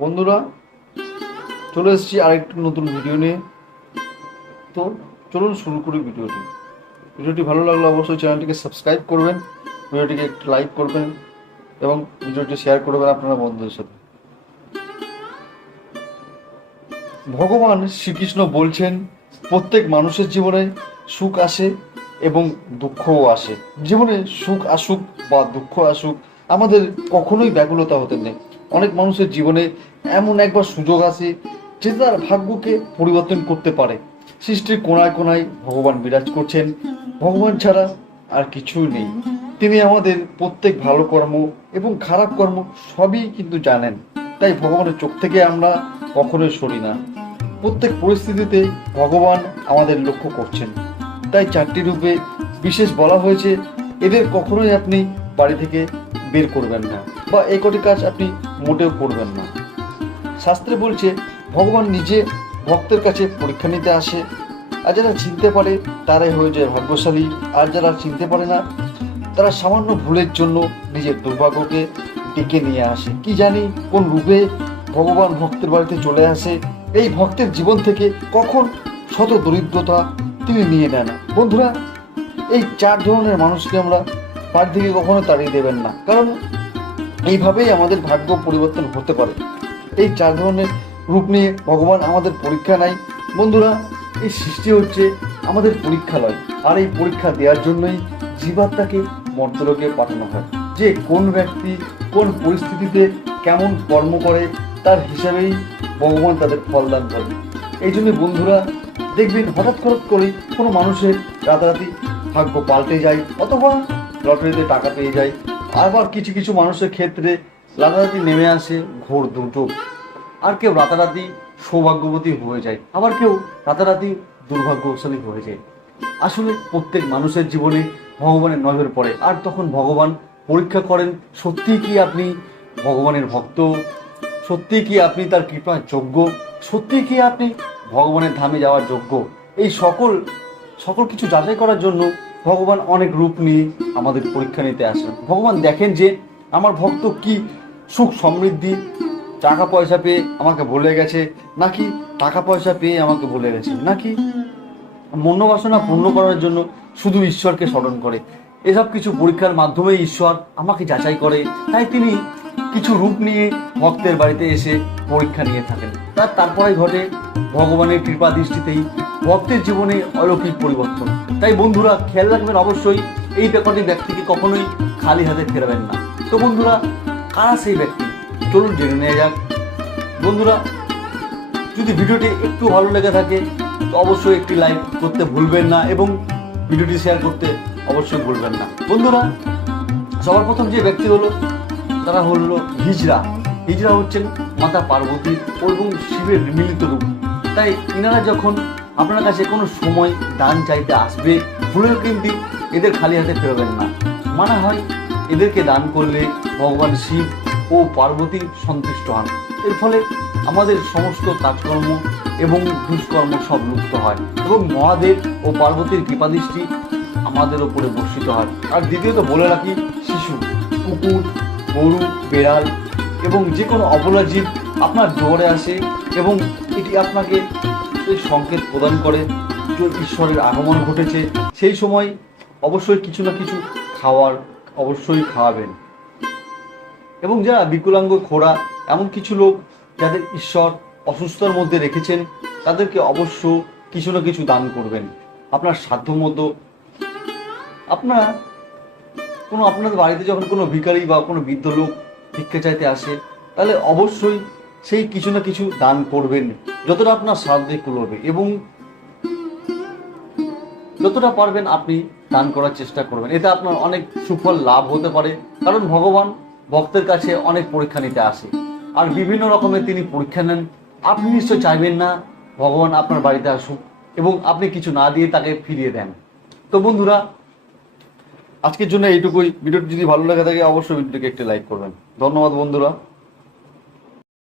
বন্ধুরা, চলে এসেছি আরেকটি নতুন ভিডিও নিয়ে। তো চলুন শুরু করি ভিডিওটি ভালো লাগলে অবশ্যই চ্যানেলটিকে সাবস্ক্রাইব করবেন, ভিডিওটিকে একটু লাইক করবেন এবং ভিডিওটি শেয়ার করবেন আপনার বন্ধুদের সাথে। ভগবান শ্রীকৃষ্ণ বলছেন, প্রত্যেক মানুষের জীবনে সুখ আসে এবং দুঃখও আসে। জীবনে সুখ আসুক বা দুঃখ আসুক, আমাদের কখনোই ব্যাকুলতা হতে নেই। অনেক মানুষের জীবনে এমন একবার সুযোগ আসে যে তার ভাগ্যকে পরিবর্তন করতে পারে। সৃষ্টির কোণায় কোণায় ভগবান বিরাজ করছেন। ভগবান ছাড়া আর কিছুই নেই। তিনি আমাদের প্রত্যেক ভালো কর্ম এবং খারাপ কর্ম সবই কিন্তু জানেন। তাই ভগবানের চোখ থেকে আমরা কখনোই সরি না। প্রত্যেক পরিস্থিতিতে ভগবান আমাদের লক্ষ্য করছেন। তাই চারটি রূপে বিশেষ বলা হয়েছে, এদের কখনোই আপনি বাড়ি থেকে বের করবেন না বা এই কটি কাজ আপনি মোটেও করবেন না। শাস্ত্রে বলছে, ভগবান নিজে ভক্তের কাছে পরীক্ষা নিতে আসে। আর যারা চিনতে পারে তারাই হয়ে যায় ভাগ্যশালী, আর যারা চিনতে পারে না তারা সামান্য ভুলের জন্য নিজের দুর্ভাগ্যকে ডেকে নিয়ে আসে। কি জানি কোন রূপে ভগবান ভক্তের বাড়িতে চলে আসে। এই ভক্তের জীবন থেকে কখন শত দরিদ্রতা তিনি নিয়ে নেন। বন্ধুরা, এই চার ধরনের মানুষকে আমরা বাড়ি থেকে কখনো তাড়িয়ে দেবেন না, কারণ এইভাবেই আমাদের ভাগ্য পরিবর্তন হতে পারে। এই চার ধরনের রূপ নিয়ে ভগবান আমাদের পরীক্ষা নেয়। বন্ধুরা, এই সৃষ্টি হচ্ছে আমাদের পরীক্ষালয়, আর এই পরীক্ষা দেওয়ার জন্যই জীবাত্মাকে মর্তলোকে পাঠানো হয়। যে কোন ব্যক্তি কোন পরিস্থিতিতে কেমন কর্ম করে তার হিসাবেই ভগবান তাদের ফলদান করে। এই জন্য বন্ধুরা, দেখবেন হঠাৎ করে কোনো মানুষের রাতারাতি ভাগ্য পাল্টে যায়, অথবা লটারিতে টাকা পেয়ে যায়। আবার কিছু কিছু মানুষের ক্ষেত্রে রাতারাতি নেমে আসে ঘোর দুর্যোগ। আর কেউ রাতারাতি সৌভাগ্যবতী হয়ে যায়, আবার কেউ রাতারাতি দুর্ভাগ্যশালী হয়ে যায়। আসলে প্রত্যেক মানুষের জীবনে ভগবানের নজর পড়ে, আর তখন ভগবান পরীক্ষা করেন, সত্যিই কি আপনি ভগবানের ভক্ত, সত্যিই কি আপনি তার কৃপার যোগ্য, সত্যিই কি আপনি ভগবানের ধামে যাওয়ার যোগ্য। এই সকল কিছু যাচাই করার জন্য ভগবান অনেক রূপ নিয়ে আমাদের পরীক্ষা নিতে আসেন। ভগবান দেখেন যে আমার ভক্ত কি সুখ সমৃদ্ধি টাকা পয়সা পেয়ে আমাকে ভুলে গেছে, নাকি টাকা পয়সা পেয়ে আমাকে ভুলে গেছে, নাকি মনোবাসনা পূর্ণ করার জন্য শুধু ঈশ্বরকে স্মরণ করে। এসব কিছু পরীক্ষার মাধ্যমে ঈশ্বর আমাকে যাচাই করে। তাই তিনি কিছু রূপ নিয়ে ভক্তের বাড়িতে এসে পরীক্ষা নিয়ে থাকেন। তারপরে ঘটে ভগবানের কৃপা দৃষ্টিতেই ভক্তের জীবনে অলৌকিক পরিবর্তন। তাই বন্ধুরা, খেয়াল রাখবেন অবশ্যই, এই ব্যাপারটি ব্যক্তিকে কখনোই খালি হাতে ফেরাবেন না। তো বন্ধুরা, কারা সেই ব্যক্তি, চলুন জেনে নেওয়া যাক। বন্ধুরা, যদি ভিডিওটি একটু ভালো লেগে থাকে তো অবশ্যই একটি লাইক করতে ভুলবেন না এবং ভিডিওটি শেয়ার করতে অবশ্যই ভুলবেন না। বন্ধুরা, সবার প্রথম যে ব্যক্তি তারা হলো হিজড়া। হিজড়া হচ্ছেন মাতা পার্বতী এবং শিবের মিলিত রূপ। তাই ইনারা যখন আপনার কাছে কোনো সময় দান চাইতে আসবে, ভুলেও কিন্তু এদের খালি হাতে ফেরবেন না। মানা হয় এদেরকে দান করলে ভগবান শিব ও পার্বতী সন্তুষ্ট হন। এর ফলে আমাদের সমস্ত কাজকর্ম এবং দুষ্কর্ম সব লুপ্ত হয় এবং মহাদেব ও পার্বতীর কৃপাদৃষ্টি আমাদের ওপরে বর্ষিত হয়। আর দ্বিতীয়ত বলে রাখি, শিশু, কুকুর, গরু, বেড়াল এবং যে কোনো অবলা জীব আপনার দৌড়ে আসে এবং এটি আপনাকে এই সংকেত প্রদান করে যে ঈশ্বরের আগমন ঘটেছে। সেই সময় অবশ্যই কিছু না কিছু অবশ্যই খাওয়াবেন। এবং যারা বিকলাঙ্গ, খোড়া, এমন কিছু লোক যাদের ঈশ্বর অসুস্থতার মধ্যে রেখেছেন, তাদেরকে অবশ্য কিছু না কিছু দান করবেন আপনার সাধ্যমতো। আপনাদের বাড়িতে যখন কোনো ভিখারি বা কোনো বৃদ্ধ লোক ভিক্ষা চাইতে আসে, তাহলে অবশ্যই সেই কিছু না কিছু দান করবেন, যতটা আপনার সাধ্যে কুলোবে এবং যতটা পারবেন আপনি দান করার চেষ্টা করবেন। এতে আপনার অনেক সুফল লাভ হতে পারে, কারণ ভগবান ভক্তের কাছে অনেক পরীক্ষা নিতে আসে আর বিভিন্ন রকমের তিনি পরীক্ষা নেন। আপনি নিশ্চয় চাইবেন না ভগবান আপনার বাড়িতে আসুক এবং আপনি কিছু না দিয়ে তাকে ফিরিয়ে দেন। তো বন্ধুরা, আজকের জন্য এইটুকুই। ভিডিওটি যদি ভালো লাগে থাকে অবশ্যই ভিডিওটিকে একটি লাইক করবেন। ধন্যবাদ বন্ধুরা।